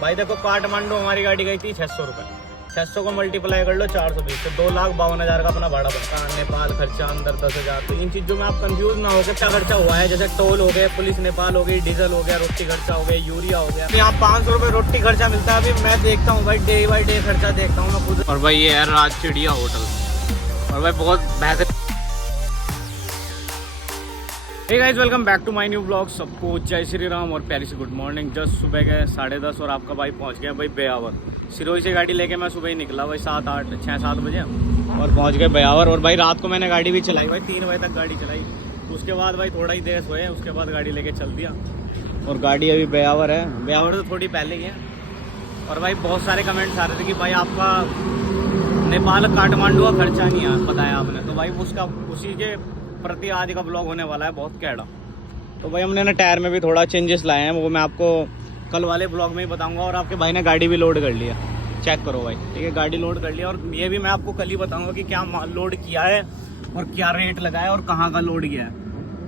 भाई देखो काठमांडू हमारी गाड़ी गई थी 600 रुपये। 600 को मल्टीप्लाई कर लो 420 से 2,52,000 का अपना भाड़ा बनता है। नेपाल खर्चा अंदर 10,000। तो इन चीज़ों में आप कंफ्यूज ना हो कि क्या खर्चा हुआ है। जैसे टोल हो गए, पुलिस नेपाल हो गई, डीजल हो गया, रोटी खर्चा हो गया, यूरिया हो गया। तो यहाँ 500 रुपये रोटी खर्चा मिलता है। अभी मैं देखता हूँ भाई, डे बाई डे खर्चा देखता हूँ मैं खुद। और भाई ये है राज चिड़िया होटल, और भाई बहुत बेहतर। Hey guys, welcome back to my new blog. सबको जय श्री राम और प्यारी सी गुड मॉर्निंग। जस्ट सुबह के 10:30 और आपका भाई पहुंच गया भाई ब्यावर। सिरोही से गाड़ी लेके मैं सुबह ही निकला भाई 6-7 बजे और पहुंच गए ब्यावर। और भाई रात को मैंने गाड़ी भी चलाई भाई 3 बजे तक गाड़ी चलाई। उसके बाद भाई थोड़ा ही देर सोए, उसके बाद गाड़ी लेके चल दिया। और गाड़ी अभी ब्यावर है, ब्यावर तो थोड़ी पहले ही है। और भाई बहुत सारे कमेंट्स आ रहे थे कि भाई आपका नेपाल काठमांडू का खर्चा नहीं बताया आपने। तो भाई उसका उसी के प्रति आज का ब्लॉग होने वाला है बहुत कैड़ा। तो भाई हमने ना टायर में भी थोड़ा चेंजेस लाए हैं, वो मैं आपको कल वाले ब्लॉग में ही बताऊंगा। और आपके भाई ने गाड़ी भी लोड कर लिया, चेक करो भाई, ठीक है, गाड़ी लोड कर लिया। और ये भी मैं आपको कल ही बताऊंगा कि क्या माल लोड किया है और क्या रेट लगा है और कहाँ का लोड किया है।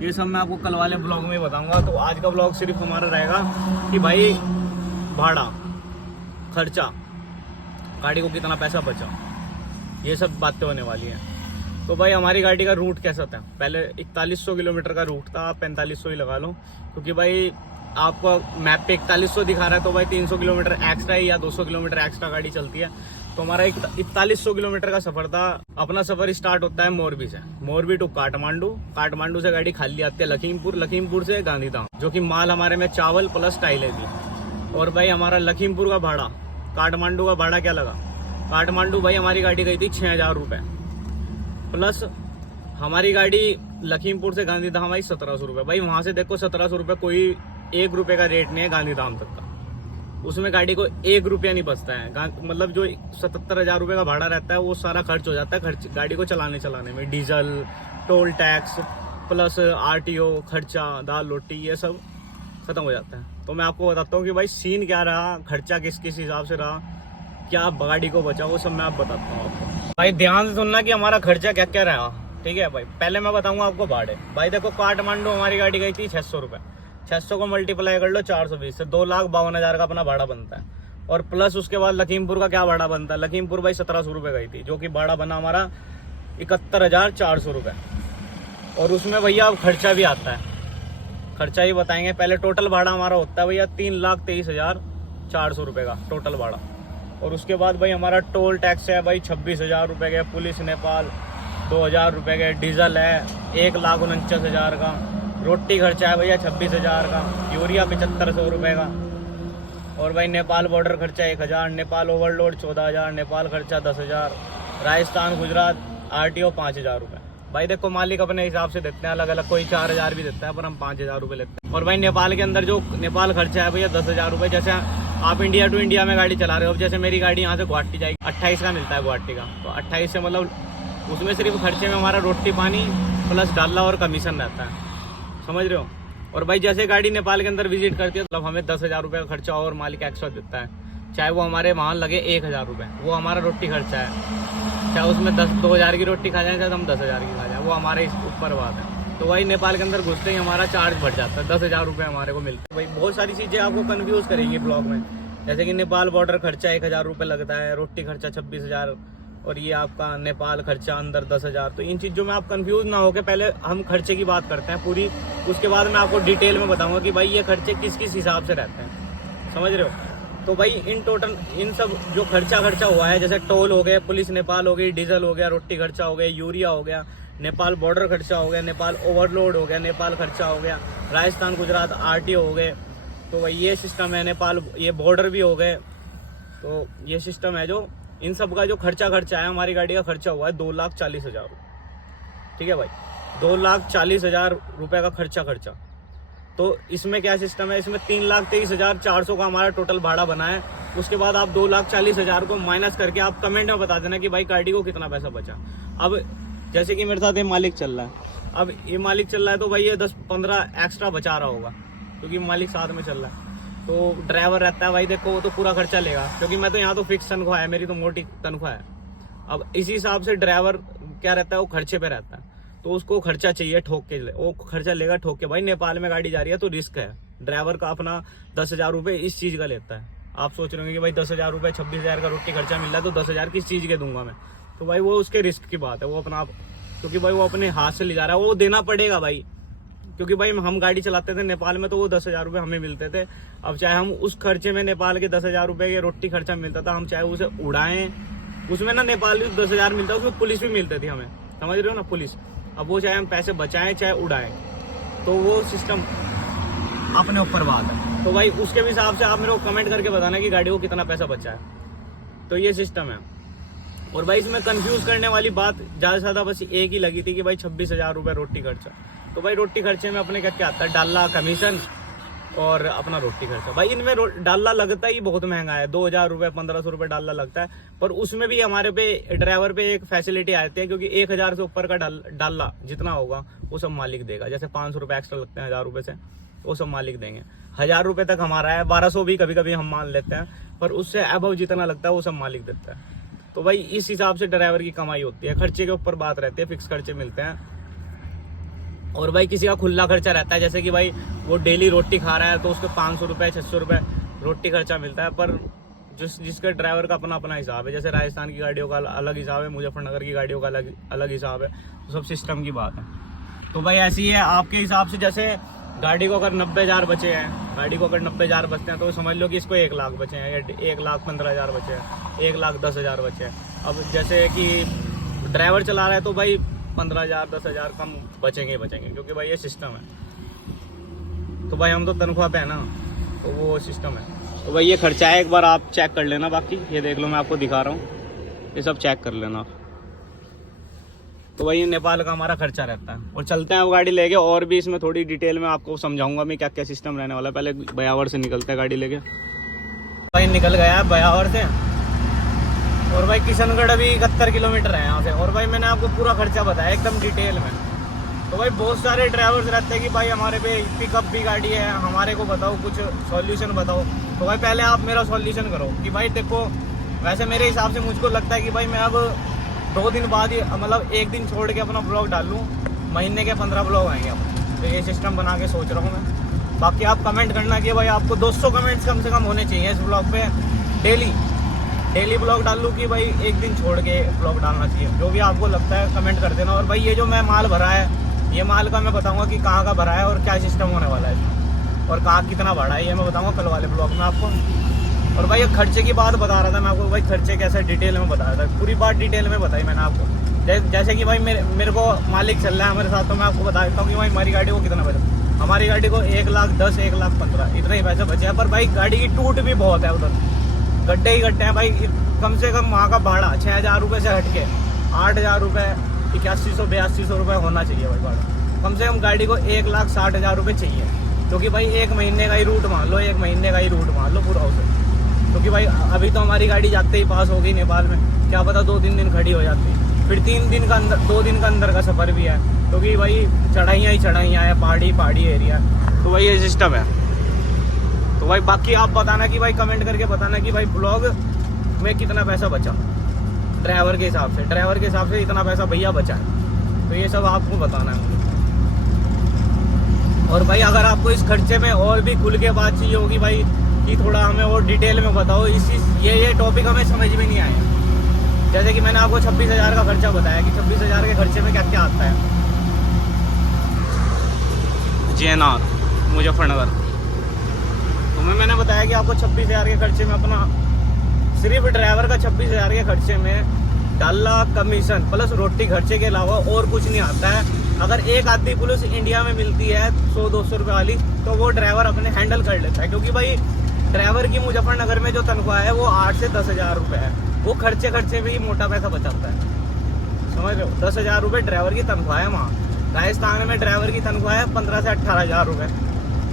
ये सब मैं आपको कल वाले ब्लॉग में ही बताऊँगा। तो आज का ब्लॉग सिर्फ हमारा रहेगा कि भाई भाड़ा, खर्चा, गाड़ी को कितना पैसा बचा, ये सब बातें होने वाली हैं। तो भाई हमारी गाड़ी का रूट कैसा था, पहले 4100 किलोमीटर का रूट था, आप 4500 ही लगा लो, क्योंकि भाई आपको मैप पे 4100 दिखा रहा है। तो भाई 300 किलोमीटर एक्स्ट्रा या 200 किलोमीटर एक्स्ट्रा गाड़ी चलती है। तो हमारा 4100 किलोमीटर का सफर था। अपना सफर स्टार्ट होता है मोरबी से, मोरबी टू काठमांडू। काठमांडू से गाड़ी खाली आती है लखीमपुर, लखीमपुर से गांधीधाम, जो कि माल हमारे में चावल प्लस टाइलें थी। और भाई हमारा लखीमपुर का भाड़ा, काठमांडू का भाड़ा क्या लगा। काठमांडू भाई हमारी गाड़ी गई थी 6,000 रुपये, प्लस हमारी गाड़ी लखीमपुर से गांधीधाम आई 1700 रुपये। भाई वहाँ से देखो 1700 रुपये कोई 1 रुपये का रेट नहीं है गांधीधाम तक का। उसमें गाड़ी को 1 रुपया नहीं बचता है। मतलब जो 77,000 रुपये का भाड़ा रहता है वो सारा खर्च हो जाता है खर्च गाड़ी को चलाने में। Diesel, toll tax plus RTO खर्चा, दाल रोटी, ये सब खत्म हो जाता है। तो मैं आपको बताता हूँ कि भाई सीन क्या रहा, खर्चा किस किस हिसाब से रहा, क्या गाड़ी को बचा, वो सब मैं आप बताता हूँ आपको। भाई ध्यान से सुनना कि हमारा खर्चा क्या क्या रहा, ठीक है भाई। पहले मैं बताऊंगा आपको भाड़े। भाई देखो काठमांडू हमारी गाड़ी गई थी 600 रुपये। 600 को मल्टीप्लाई कर लो 420 से 2,52,000 का अपना भाड़ा बनता है। और प्लस उसके बाद लखीमपुर का क्या भाड़ा बनता है। लखीमपुर भाई 1700 रुपये गई थी, जो कि भाड़ा बना हमारा 71,400 रुपये। और उसमें भैया अब खर्चा भी आता है, खर्चा ही बताएंगे। पहले टोटल भाड़ा हमारा होता है भैया 3,23,400 रुपये का टोटल भाड़ा। और उसके बाद भाई हमारा टोल टैक्स है भाई 26,000 रुपये के, पुलिस नेपाल 2,000 रुपये के, डीजल है 1,49,000 का, रोटी खर्चा है भैया 26,000 का, यूरिया 7500 रुपये का। और भाई नेपाल बॉर्डर खर्चा 1,000, नेपाल ओवरलोड 14,000, नेपाल खर्चा 10,000, राजस्थान गुजरात RTO 5,000 रुपये। भाई देखो मालिक अपने हिसाब से देते हैं अलग अलग, कोई 4,000 भी देता है, पर हम 5,000 रुपये लेते हैं। और भाई नेपाल के अंदर जो नेपाल खर्चा है भैया 10,000 रुपये। जैसे आप इंडिया टू इंडिया में गाड़ी चला रहे हो, जैसे मेरी गाड़ी यहाँ से गुवाहाटी जाएगी, 28 का मिलता है गुवाहाटी का। तो 28 से मतलब उसमें सिर्फ खर्चे में हमारा रोटी पानी प्लस डालना और कमीशन रहता है, समझ रहे हो। और भाई जैसे गाड़ी नेपाल के अंदर विजिट करती है, मतलब हमें 10,000 रुपये का खर्चा और मालिक एक्स्ट्रा देता है। चाहे वो हमारे वहाँ लगे 1,000 रुपये, वो हमारा रोटी खर्चा है। चाहे उसमें 2,000 की रोटी खा जाए, चाहे हम 10,000 की खा जाए, वो हमारे ऊपर बात है। तो वही नेपाल के अंदर घुसते ही हमारा चार्ज बढ़ जाता है, 10,000 रुपये हमारे को मिलता है। भाई बहुत सारी चीज़ें आपको कन्फ्यूज़ करेंगी ब्लॉग में, जैसे कि नेपाल बॉर्डर खर्चा 1,000 रुपये लगता है, रोटी खर्चा 26,000, और ये आपका नेपाल खर्चा अंदर 10,000। तो इन चीज़ों में आप कंफ्यूज ना हो के पहले हम खर्चे की बात करते हैं पूरी, उसके बाद मैं आपको डिटेल में बताऊंगा कि भाई ये खर्चे किस किस हिसाब से रहते हैं, समझ रहे हो। तो भाई इन टोटल इन सब जो खर्चा हुआ है, जैसे टोल हो गए, पुलिस नेपाल हो गई, डीजल हो गया, रोटी खर्चा हो गया, यूरिया हो गया, नेपाल बॉर्डर खर्चा हो गया, नेपाल ओवरलोड हो गया, नेपाल खर्चा हो गया, राजस्थान गुजरात RTO हो गए। तो भाई ये सिस्टम है, नेपाल ये बॉर्डर भी हो गए। तो ये सिस्टम है जो इन सब का जो खर्चा है। हमारी गाड़ी का खर्चा हुआ है 2,40,000 रुपये, ठीक है भाई, 2,40,000 रुपये का खर्चा। तो इसमें क्या सिस्टम है, इसमें 3,23,400 का हमारा टोटल भाड़ा बना है। उसके बाद आप 2,40,000 को माइनस करके आप कमेंट में बता देना कि भाई गाड़ी को कितना पैसा बचा। अब जैसे कि मेरे साथ ये मालिक चल रहा है, अब ये मालिक चल रहा है तो भाई ये 10-15 एक्स्ट्रा बचा रहा होगा, क्योंकि मालिक साथ में चल रहा है। तो ड्राइवर रहता है भाई, देखो वो तो पूरा खर्चा लेगा, क्योंकि मैं तो यहाँ तो फिक्स तनख्वाह है, मेरी तो मोटी तनख्वाह है। अब इसी हिसाब से ड्राइवर क्या रहता है, वो खर्चे पे रहता है, तो उसको खर्चा चाहिए ठोक के, वो खर्चा लेगा ठोक के। भाई नेपाल में गाड़ी जा रही है तो रिस्क है, ड्राइवर का अपना 10,000 रुपये इस चीज़ का लेता है, आप सोच रहे होंगे कि भाई 10,000 रुपये 26,000 का रोटी खर्चा मिल रहा है तो 10,000 किस चीज़ के दूंगा मैं। तो भाई वो उसके रिस्क की बात है, वो अपना, क्योंकि भाई वो अपने हाथ से ले जा रहा है, वो देना पड़ेगा भाई। क्योंकि भाई हम गाड़ी चलाते थे नेपाल में तो वो 10,000 रुपये हमें मिलते थे। अब चाहे हम उस खर्चे में नेपाल के 10,000 रुपये के रोटी खर्चा मिलता था, हम चाहे उसे उड़ाएं, उसमें ना नेपाल भी 10,000 मिलता है, उसमें पुलिस भी मिलती थी हमें, समझ रहे हो ना, पुलिस। अब वो चाहे हम पैसे बचाएं चाहे उड़ाएं, तो वो सिस्टम अपने ऊपर बात है। तो भाई उसके भी हिसाब से आप मेरे को कमेंट करके बताना कि गाड़ी को कितना पैसा बचा है। तो ये सिस्टम है। और भाई इसमें कंफ्यूज करने वाली बात ज़्यादा से ज़्यादा बस एक ही लगी थी कि भाई 26,000 रुपये रोटी खर्चा। तो भाई रोटी खर्चे में अपने क्या क्या आता है, डाला, कमीशन और अपना रोटी खर्चा। भाई इनमें डाला लगता ही बहुत महंगा है, 2,000 रुपये 1,500 रुपये डाला लगता है। पर उसमें भी हमारे पे ड्राइवर पे एक फैसिलिटी आती है, क्योंकि 1,000 से ऊपर का डाला जितना होगा वो सब मालिक देगा। जैसे 500 रुपये एक्स्ट्रा लगते हैं 1,000 रुपये से, वो सब मालिक देंगे। 1,000 रुपये तक हमारा है, 1,200 भी कभी कभी हम मान लेते हैं, पर उससे अबव जितना लगता है वो सब मालिक देता है। तो भाई इस हिसाब से ड्राइवर की कमाई होती है। खर्चे के ऊपर बात रहती है, फिक्स खर्चे मिलते हैं। और भाई किसी का खुला खर्चा रहता है, जैसे कि भाई वो डेली रोटी खा रहा है तो उसको 500 रुपये 600 रुपये रोटी खर्चा मिलता है। पर जिसके ड्राइवर का अपना अपना हिसाब है। जैसे राजस्थान की गाड़ियों का अलग हिसाब है, मुजफ्फरनगर की गाड़ियों का अलग हिसाब है, तो सब सिस्टम की बात है। तो भाई ऐसी है आपके हिसाब से। जैसे गाड़ी को अगर 90,000 बचे हैं, गाड़ी को अगर 90,000 बचते हैं तो समझ लो कि इसको 1 लाख बचे हैं, या 1,15,000 बचे हैं, 1,10,000 बचे हैं। अब जैसे कि ड्राइवर चला रहा है तो भाई 15,000 10,000 कम बचेंगे बचेंगे, क्योंकि भाई ये सिस्टम है। तो भाई हम तो तनख्वाह पे है ना, तो वो सिस्टम है। तो भाई ये खर्चा है, एक बार आप चेक कर लेना। बाकी ये देख लो, मैं आपको दिखा रहा हूँ, ये सब चेक कर लेना। तो भाई नेपाल का हमारा खर्चा रहता है। और चलते हैं वो गाड़ी लेके, और भी इसमें थोड़ी डिटेल में आपको समझाऊंगा मैं क्या क्या सिस्टम रहने वाला है। पहले बयावर से निकलते हैं गाड़ी लेके। भाई निकल गया है बयावर से, और भाई किशनगढ़ अभी 71 किलोमीटर है यहाँ से। और भाई मैंने आपको पूरा खर्चा बताया एकदम डिटेल में। तो भाई बहुत सारे ड्राइवर्स रहते हैं कि भाई हमारे पे पिकअप भी गाड़ी है, हमारे को बताओ कुछ सॉल्यूशन बताओ। तो भाई पहले आप मेरा सॉल्यूशन करो कि भाई देखो, वैसे मेरे हिसाब से मुझको लगता है कि भाई मैं अब 2 दिन बाद ही, मतलब 1 दिन छोड़ के अपना ब्लॉग डालूँ, महीने के 15 ब्लॉग आएंगे अब। तो ये सिस्टम बना के सोच रहा हूँ मैं। बाकी आप कमेंट करना कि भाई आपको 200 कमेंट्स कम से कम होने चाहिए इस ब्लॉग पे। डेली ब्लॉग डालूँ कि भाई 1 दिन छोड़ के ब्लॉग डालना चाहिए। जो भी आपको लगता है कमेंट कर देना। और भाई ये जो मैं माल भरा है, ये माल का मैं बताऊँगा कि कहाँ का भरा है और क्या सिस्टम होने वाला है इसमें, और कहाँ कितना बढ़ा है, ये मैं बताऊँगा कल वाले ब्लॉग में आपको। और भाई ये खर्चे की बात बता रहा था मैं आपको, भाई खर्चे कैसे डिटेल में बताया था, पूरी बात डिटेल में बताई मैंने आपको। जैसे कि भाई मेरे को मालिक चल रहा है मेरे साथ, तो मैं आपको बता देता हूँ कि भाई हमारी गाड़ी को कितना बचा। हमारी गाड़ी को 1,10,000 1,15,000 इतना ही पैसा बचे हैं। पर भाई गाड़ी की टूट भी बहुत है, उधर गड्ढे ही गड्ढे हैं भाई। कम से कम वहाँ का भाड़ा 6,000 रुपये से हट के 8,000 रुपये 8100 8200 रुपये होना चाहिए भाई भाड़ा। कम से कम गाड़ी को 1,60,000 रुपये चाहिए, क्योंकि भाई 1 महीने का ही रूट मान लो, 1 महीने का ही रूट मान लो पूरा उसे। क्योंकि भाई अभी तो हमारी गाड़ी जाते ही पास हो गई नेपाल में, क्या पता 2-3 दिन खड़ी हो जाती, फिर 3 दिन का अंदर, 2 दिन का अंदर का सफ़र भी है, क्योंकि भाई चढ़ाइयाँ ही चढ़ाइयाँ है, पहाड़ी एरिया। तो भाई ये सिस्टम है। तो भाई बाकी आप बताना कि भाई कमेंट करके बताना कि भाई ब्लॉग में कितना पैसा बचा ड्राइवर के हिसाब से इतना पैसा भैया बचा है। तो ये सब आपको बताना है। और भाई अगर आपको इस खर्चे में और भी खुल के बात चाहिए होगी भाई, कि थोड़ा हमें और डिटेल में बताओ, ये टॉपिक हमें समझ में नहीं आया। जैसे कि मैंने आपको 26,000 का खर्चा बताया कि 26,000 के खर्चे में क्या क्या आता है। JNR मुजफ्फरनगर, तो मैंने बताया कि आपको 26,000 के खर्चे में अपना, सिर्फ ड्राइवर का 26,000 के खर्चे में डाला, कमीशन प्लस रोटी खर्चे के अलावा और कुछ नहीं आता है। अगर एक आधी पुलिस इंडिया में मिलती है 100-200 रुपये वाली, तो वो ड्राइवर अपने हैंडल कर लेता है। क्योंकि भाई ड्राइवर की मुजफ्फरनगर में जो तनख्वाह है वो 8 से 10,000 रुपये है। वो खर्चे में ही मोटा पैसा बचाता है, समझ रहे हो। 10,000 रुपये ड्राइवर की तनख्वाह है वहाँ। राजस्थान में ड्राइवर की तनख्वाह है 15 से 18,000 रुपये।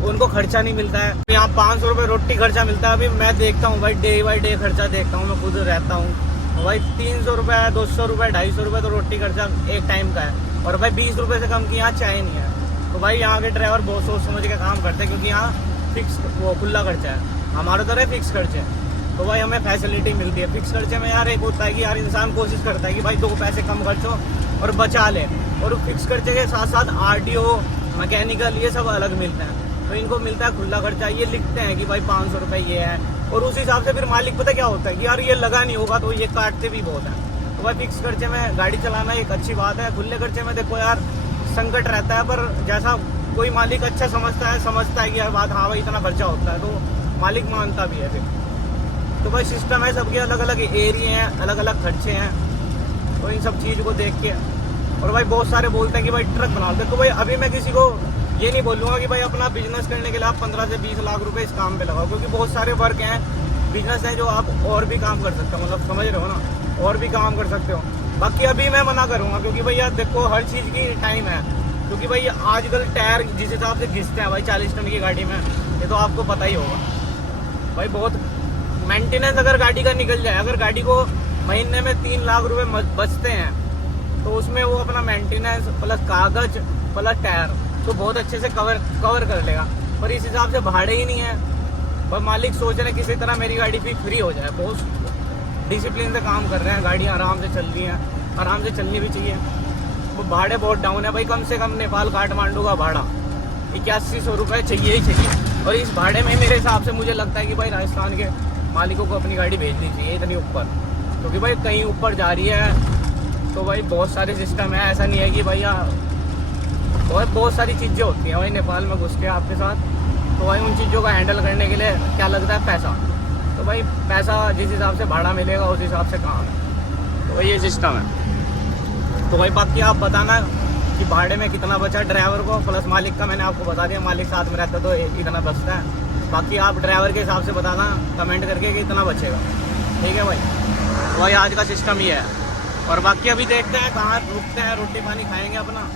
उनको खर्चा नहीं मिलता है। यहाँ 500 रुपये रोटी खर्चा मिलता है। अभी मैं देखता हूँ भाई, डे बाई डे खर्चा देखता हूँ, मैं खुद रहता हूँ भाई। 300 रुपये 200 रुपये 250 रुपये तो रोटी खर्चा एक टाइम का है। और भाई 20 रुपये से कम की यहाँ चाय नहीं है। तो भाई यहाँ के ड्राइवर बहुत सोच समझ के काम करते हैं, क्योंकि यहाँ फिक्स वो खुला खर्चा है। हमारे तरह फिक्स खर्चे हैं, तो भाई हमें फैसिलिटी मिलती है। फिक्स खर्चे में यार एक होता है कि यार इंसान कोशिश करता है कि भाई 2 पैसे कम खर्चो और बचा ले। और फिक्स खर्चे के साथ साथ RTO मैकेनिकल ये सब अलग मिलते हैं। तो इनको मिलता है खुला खर्चा। ये लिखते हैं कि भाई 500 रुपये ये है, और उस हिसाब से फिर मालिक पता क्या होता है कि यार ये लगा नहीं होगा तो ये काटते भी बहुत है। तो भाई फिक्स खर्चे में गाड़ी चलाना एक अच्छी बात है। खुले खर्चे में देखो यार संकट रहता है, पर जैसा कोई मालिक अच्छा समझता है कि यार बात हाँ भाई इतना खर्चा होता है तो मालिक मानता भी है फिर। तो भाई सिस्टम है, सबके अलग अलग एरिए हैं, अलग अलग खर्चे हैं। तो इन सब चीज़ को देख के, और भाई बहुत सारे बोलते हैं कि भाई ट्रक बना दे, तो भाई अभी मैं किसी को ये नहीं बोलूँगा कि भाई अपना बिजनेस करने के लिए आप 15 से 20 लाख रुपए इस काम पे लगाओ, क्योंकि बहुत सारे वर्क हैं, बिजनेस है जो आप और भी काम कर सकते हो, मतलब समझ रहे हो ना, और भी काम कर सकते हो। बाकी अभी मैं मना करूँगा, क्योंकि भाई यार देखो हर चीज़ की टाइम है, क्योंकि भाई आजकल टायर जिस हिसाब से घिसते हैं भाई 40 टन की गाड़ी में, ये तो आपको पता ही होगा भाई। बहुत मेंटेनेंस अगर गाड़ी का निकल जाए, अगर गाड़ी को महीने में 3 लाख रुपए बचते हैं तो उसमें वो अपना मेंटेनेंस प्लस कागज प्लस टायर तो बहुत अच्छे से कवर कर लेगा। पर इस हिसाब से भाड़े ही नहीं है, पर मालिक सोच रहे किसी तरह मेरी गाड़ी भी फ्री हो जाए। बहुत डिसिप्लिन से काम कर रहे हैं, गाड़ी आराम से चल रही है, आराम से चलनी भी चाहिए। वो भाड़े बहुत डाउन है भाई, कम से कम नेपाल काठमांडू का भाड़ा 8100 रुपये चाहिए ही चाहिए। और इस भाड़े में मेरे हिसाब से मुझे लगता है कि भाई राजस्थान के मालिकों को अपनी गाड़ी भेजनी चाहिए इतनी ऊपर, क्योंकि भाई कहीं ऊपर जा रही है तो भाई बहुत सारे सिस्टम है। ऐसा नहीं है कि भैया बहुत सारी चीज़ें होती हैं भाई नेपाल में घुस के आपके साथ, तो भाई उन चीज़ों का हैंडल करने के लिए क्या लगता है पैसा। तो भाई पैसा जिस हिसाब से भाड़ा मिलेगा उस हिसाब से काम है, तो भाई ये सिस्टम है। तो भाई बाकी आप बताना कि भाड़े में कितना बचा ड्राइवर को, प्लस मालिक का मैंने आपको बता दिया, मालिक साथ में रहता तो इतना बचता है। बाकी आप ड्राइवर के हिसाब से बताना कमेंट करके कि इतना बचेगा, ठीक है भाई। तो भाई आज का सिस्टम ये है, और बाकी अभी देखते हैं कहाँ रुकते हैं, रोटी पानी खाएंगे अपना।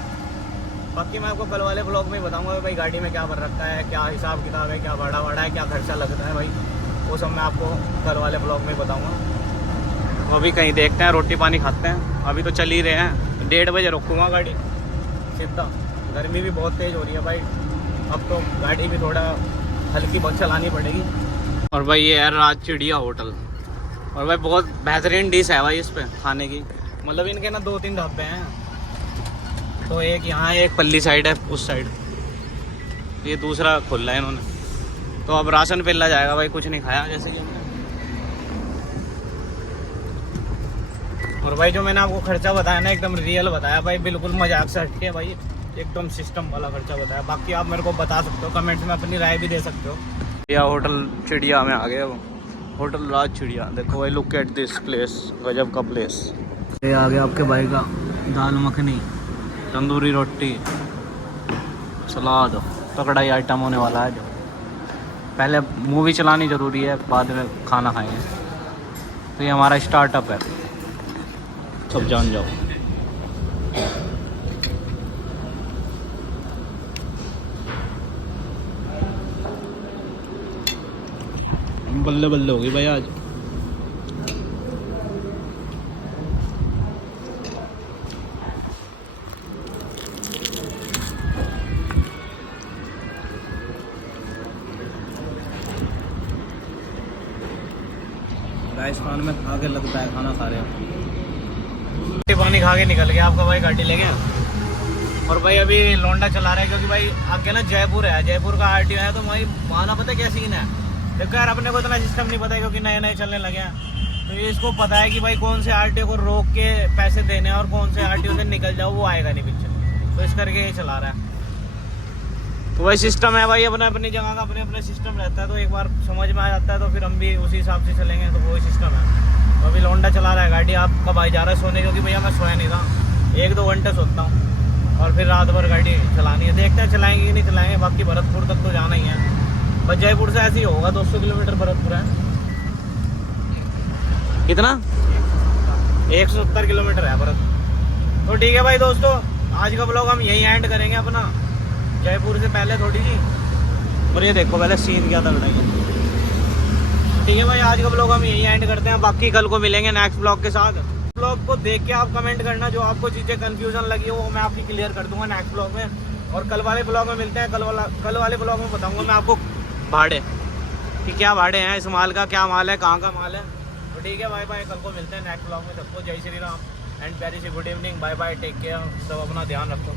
बाकी मैं आपको कल वाले ब्लॉग में बताऊंगा भाई गाड़ी में क्या भर रखा है, क्या हिसाब किताब है, क्या भाड़ा है, क्या खर्चा लगता है भाई, वो सब मैं आपको कल वाले ब्लॉग में बताऊंगा। तो अभी कहीं देखते हैं, रोटी पानी खाते हैं। अभी तो चल ही रहे हैं, 1:30 बजे रोकूंगा गाड़ी सीधा। गर्मी भी बहुत तेज़ हो रही है भाई, अब तो गाड़ी भी थोड़ा हल्की बहुत चलानी पड़ेगी। और भाई ये है राज चिड़िया होटल, और भाई बहुत बेहतरीन डिश है भाई इस पे खाने की। मतलब इनके ना 2-3 ढाबे हैं, तो एक यहाँ है, एक पल्ली साइड है, उस साइड ये दूसरा खुला है इन्होंने। तो अब राशन पेला जाएगा भाई, कुछ नहीं खाया जैसे कि हमने। और भाई जो मैंने आपको खर्चा बताया ना एकदम रियल बताया भाई, बिल्कुल मजाक से हटके भाई, एकदम सिस्टम वाला खर्चा बताया। बाकी आप मेरे को बता सकते हो कमेंट्स में, अपनी राय भी दे सकते हो। या होटल चिड़िया में आ गए, वो होटल राज चिड़िया। देखो भाई लुक एट दिस प्लेस, गजब का प्लेस। ये आ गया आपके भाई का दाल मखनी, तंदूरी रोटी, सलाद, तगड़ा ही आइटम होने वाला है। जो पहले मूवी चलानी ज़रूरी है, बाद में खाना खाएंगे। तो ये हमारा स्टार्टअप है, सब जान जाओ। बल्ले बल्ले होगी भाई आज। राजस्थान में खा के लगता है खाना खा रहे हैं। रोटी पानी खा के निकल गया आपका भाई, गाड़ी ले गया। और भाई अभी लौंडा चला रहा है, क्योंकि भाई आगे ना जयपुर है, जयपुर का आरटीओ है। तो भाई माना पता क्या सीन है, देखो यार अपने को इतना सिस्टम नहीं पता है, क्योंकि नए नए चलने लगे हैं। तो ये इसको पता है कि भाई कौन से आरटीओ को रोक के पैसे देने हैं और कौन से आरटीओ से निकल जाओ वो आएगा नहीं पीछे, तो इस करके ये चला रहा है। तो वही सिस्टम है भाई, अपने अपनी जगह का अपने अपने सिस्टम रहता है। तो एक बार समझ में आ जाता है तो फिर हम भी उसी हिसाब से चलेंगे, तो वही सिस्टम है। तो अभी लौंडा चला रहा है गाड़ी, आपका भाई जा रहा है सोने, क्योंकि भैया मैं सोया नहीं था, 1-2 घंटे सोता हूँ, और फिर रात भर गाड़ी चलानी है। देखते हैं चलाएंगे कि नहीं चलाएंगे। बाकी भरतपुर तक तो जाना ही है, बस जयपुर से ऐसे ही होगा, 200 किलोमीटर भरतपुर है। कितना? 170 किलोमीटर है भरतपुर। तो ठीक है भाई दोस्तों, आज का ब्लॉग हम यही एंड करेंगे अपना, जयपुर से पहले थोड़ी सी। और ये देखो पहले सीन क्या था बताइए। ठीक है भाई, आज का ब्लॉग हम यही एंड करते हैं, बाकी कल को मिलेंगे नेक्स्ट ब्लॉग के साथ। ब्लॉग को देख के आप कमेंट करना, जो आपको चीज़ें कंफ्यूजन लगी हो वो मैं आपकी क्लियर कर दूंगा नेक्स्ट ब्लॉग में। और कल वाले ब्लॉग में मिलते हैं, कल वाले ब्लॉग में बताऊंगा मैं आपको भाड़े कि क्या भाड़े हैं इस माल का, क्या माल है, कहाँ का माल है। तो ठीक है भाई भाई, कल को मिलते हैं नेक्स्ट ब्लॉग में। सबको जय श्री राम एंड प्यारी सी good evening, bye bye, take care, सब अपना ध्यान रखो।